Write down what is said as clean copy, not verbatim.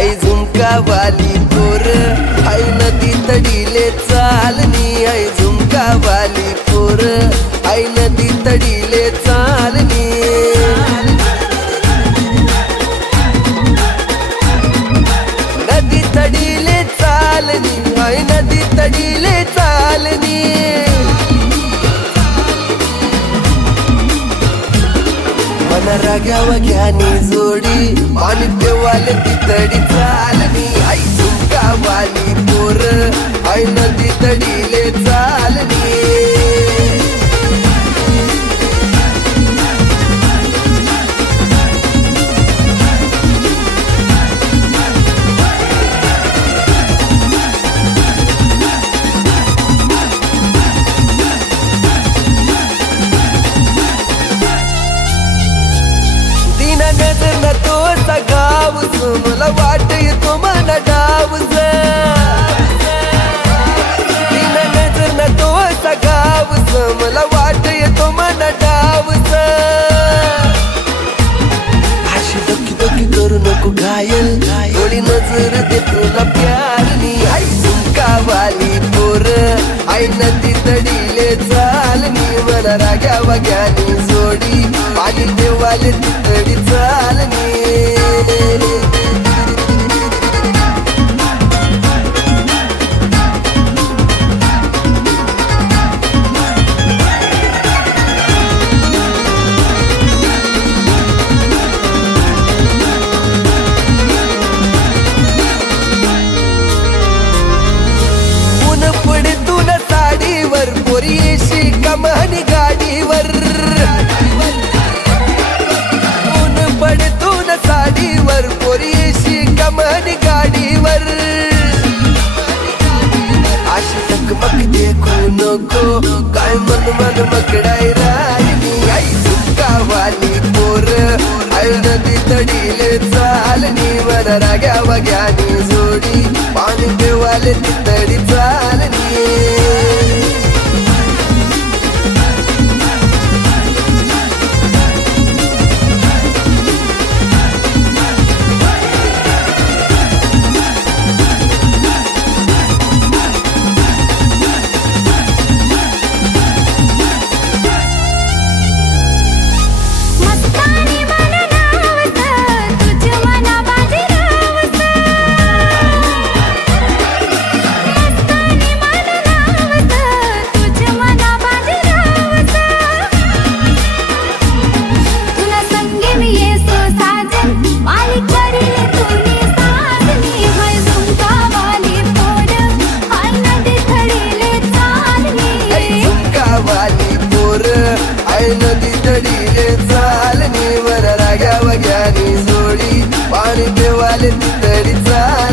आई झुमका वाली पोर आई नदी तडीले चालनी आई झुमका वाली पोर आई नदी तडीले चालनी नदी तडीले चालनी आई नदी तडीले चालनी मन राग्यावा घ्यानी जोडी पाणी देवाले ती तडी चालनी आई झुमका वाली पोर आई नदी तडीले चालनी नजर न तो सगावस मला वाट येतो मन डावस तीन नजर न तो सगावस मला वाट येतो मन डावस अशी दोकी दोकी करू नको घायल थोडी नजर दे तुला प्यारनी आई झुमका वाली पोर आई नदी तडीले चालनी मला राग्या वग्यानी जोडी पाणी देवाले ती तडी चालनी साडीवर पोरी येशी कमानी गाडीवर ऊन पडतून साडीवर पोरी येशी कमानी गाडीवर अशी टकमक देखू नको काय मन मन मकडाई राहिनी आई झुमका वाली पोर आई नदी तडीले चालनी मन राग्या वग्यानी जोडी पाणी देवाले ती तडी चालनी आई नदी तडीले चालनी वर राग्या वग्यानी जोडी पाणी देवाले ती तडी चालनी